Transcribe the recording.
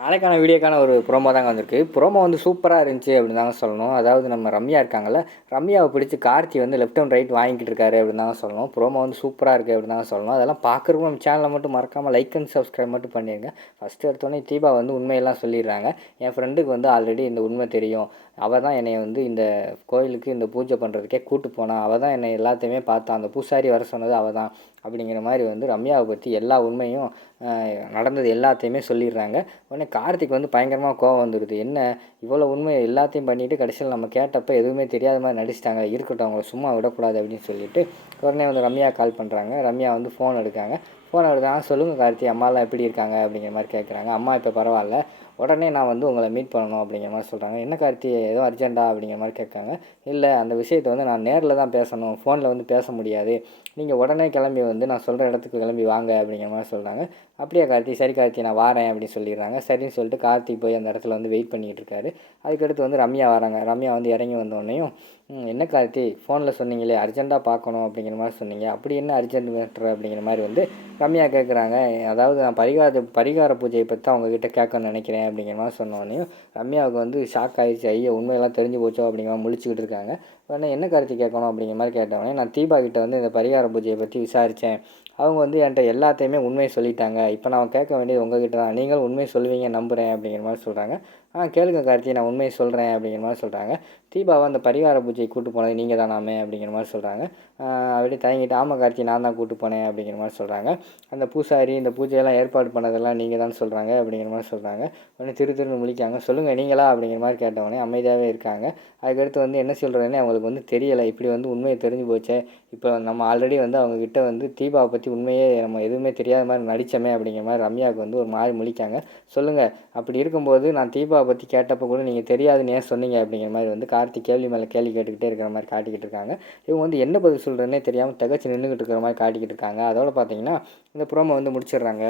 நாளைக்கான வீடியோக்கான ஒரு ப்ரோமோ தாங்க வந்திருக்கு. ப்ரோமோ வந்து சூப்பராக இருந்துச்சு அப்படின்னு தாங்க சொல்லணும். அதாவது நம்ம ரம்யா இருக்காங்கல்ல ரம்யாவை பிடிச்சி கார்த்தி வந்து லெஃப்ட் அண்ட் ரைட் வாங்கிட்டு இருக்காரு அப்படின்னு தாங்க சொல்லணும். ப்ரோமோ வந்து சூப்பராக இருக்குது அப்படின்னு தாங்க சொல்லணும். அதெல்லாம் பார்க்குறவங்க நம்ம சேனலை மட்டும் மறக்காமல் லைக் அண்ட் சப்ஸ்கிரைப் மட்டும் பண்ணிடுங்க ஃபஸ்ட்டு எடுத்தோடனே தீபா வந்து உண்மையெல்லாம் சொல்லிடுறாங்க. என் ஃப்ரெண்டுக்கு வந்து ஆல்ரெடி இந்த உண்மை தெரியும். அவள் தான் என்னை வந்து இந்த கோயிலுக்கு இந்த பூஜை பண்ணுறதுக்கே கூட்டு போனான் அவள் தான் என்னை எல்லாத்தையுமே பார்த்தா. அந்த பூசாரி வர சொன்னது அவள் தான் அப்படிங்கிற மாதிரி வந்து ரம்யாவை பற்றி எல்லா உண்மையும் நடந்தது எல்லாத்தையுமே சொல்லிடுறாங்க. உடனே கார்த்திக் வந்து பயங்கரமாக கோவம் வந்துடுது என்ன? இவ்வளோ உண்மை எல்லாத்தையும் பண்ணிட்டு கடைசியில் நம்ம கேட்டப்ப எதுவுமே தெரியாத மாதிரி நடிச்சிட்டாங்க. இருக்கட்டும் அவங்கள சும்மா விடக்கூடாது அப்படின்னு சொல்லிட்டு உடனே வந்து ரம்யா கால் பண்ணுறாங்க ரம்யா வந்து ஃபோன் எடுக்காங்க. ஃபோன் எடுத்தாங்க சொல்லுங்கள் கார்த்தி அம்மாலாம் எப்படி இருக்காங்க? அப்படிங்கிற மாதிரி கேட்குறாங்க அம்மா இப்போ பரவாயில்ல. உடனே நான் வந்து உங்களை மீட் பண்ணணும் அப்படிங்கிற மாதிரி சொல்கிறாங்க என்ன கார்த்தி ஏதோ அர்ஜென்ட்டா அப்படிங்கிற மாதிரி கேட்காங்க. இல்லை அந்த விஷயத்தை வந்து நான் நேரில் தான் பேசணும். ஃபோனில் வந்து பேச முடியாது. நீங்கள் உடனே கிளம்பி வந்து நான் சொல்கிற இடத்துக்கு கிளம்பி வாங்க அப்படிங்கிற மாதிரி சொல்கிறாங்க அப்படியே கார்த்தி? சரி கார்த்தி நான் வாரேன் அப்படின்னு சொல்லிடுறாங்க. சரின்னு சொல்லிட்டு கார்த்தி போய் அந்த இடத்துல வந்து வெயிட் பண்ணிகிட்டு இருக்காரு. அதுக்கடுத்து வந்து ரம்யா வராங்க. ரம்யா வந்து இறங்கி வந்தோடனையும் என்ன கார்த்தி? ஃபோனில் சொன்னீங்களே அர்ஜென்ட்டாக பார்க்கணும் அப்படிங்கிற மாதிரி சொன்னீங்க. அப்படி என்ன அர்ஜென்ட் மேட்ரு அப்படிங்கிற மாதிரி வந்து ரம்யா கேட்குறாங்க அதாவது நான் பரிகார பரிகார பூஜையை பற்றி தான் உங்ககிட்ட கேட்கணும்னு நினைக்கிறேன் அப்படிங்கிற மாதிரி சொன்னோடனையும் ரம்யாவுக்கு வந்து ஷாக் ஆகிடுச்சு ஐயோ உண்மையெல்லாம் தெரிஞ்சு போச்சோ அப்படிங்கிற மாதிரி முழிச்சுக்கிட்டு இருக்காங்க. உடனே என்ன கருத்து கேட்கணும் அப்படிங்கிற மாதிரி கேட்டவொடனே நான் தீபா கிட்ட வந்து இந்த பரிகார பூஜையை பற்றி விசாரித்தேன் அவங்க வந்து என்கிட்ட எல்லாத்தையுமே உண்மையை சொல்லிட்டாங்க. இப்போ நான் கேட்க வேண்டியது உங்ககிட்ட தான். நீங்களும் உண்மையை சொல்லுவீங்க நம்புகிறேன் அப்படிங்கிற மாதிரி சொல்கிறாங்க ஆ கேளுங்க கார்த்தி நான் உண்மையை சொல்கிறேன் அப்படிங்கிற மாதிரி சொல்கிறாங்க தீபாவை அந்த பரிகார பூஜை கூட்டு போனது நீங்கள் தானாமே அப்படிங்கிற மாதிரி சொல்கிறாங்க அப்படியே தயங்கிட்டு ஆமாம் கார்த்தி நான் தான் கூட்டு போனேன் அப்படிங்கிற மாதிரி சொல்கிறாங்க அந்த பூசாரி இந்த பூஜையெல்லாம் ஏற்பாடு பண்ணதெல்லாம் நீங்கள் தான் சொல்கிறாங்க அப்படிங்கிற மாதிரி சொல்கிறாங்க உடனே திரு திருன்னு முழிக்காங்க. சொல்லுங்கள் நீங்களா அப்படிங்கிற மாதிரி கேட்டவொடனே அமைதியாகவே இருக்காங்க. அதுக்கடுத்து வந்து என்ன சொல்கிறேன்னு அவங்களுக்கு வந்து தெரியலை. இப்படி வந்து உண்மையை தெரிஞ்சு போச்சே. இப்போ நம்ம ஆல்ரெடி வந்து அவங்கக்கிட்ட வந்து தீபாவை பற்றி உண்மையே நம்ம எதுவுமே தெரியாத மாதிரி நடித்தோமே அப்படிங்கிற மாதிரி ரம்யாவுக்கு வந்து ஒரு மாதிரி முழிக்காங்க. சொல்லுங்கள் அப்படி இருக்கும்போது நான் தீபா தீபாவை பற்றி கேட்டப்போ கூட நீங்கள் தெரியாதுன்னு ஏன் சொன்னீங்க அப்படிங்கிற மாதிரி வந்து கார்த்திக் கேள்வி மேலே கேள்வி கேட்டுக்கிட்டே இருக்கிற மாதிரி காட்டிக்கிட்டு இருக்காங்க. இவங்க வந்து என்ன பதில் சொல்கிறேன்னே தெரியாமல் தகச்சு நின்றுக்கிட்டு இருக்கிற மாதிரி காட்டிக்கிட்டு இருக்காங்க. அதோட பார்த்தீங்கன்னா இந்த ப்ரோமோ வந்து முடிச்சிடுறாங்க.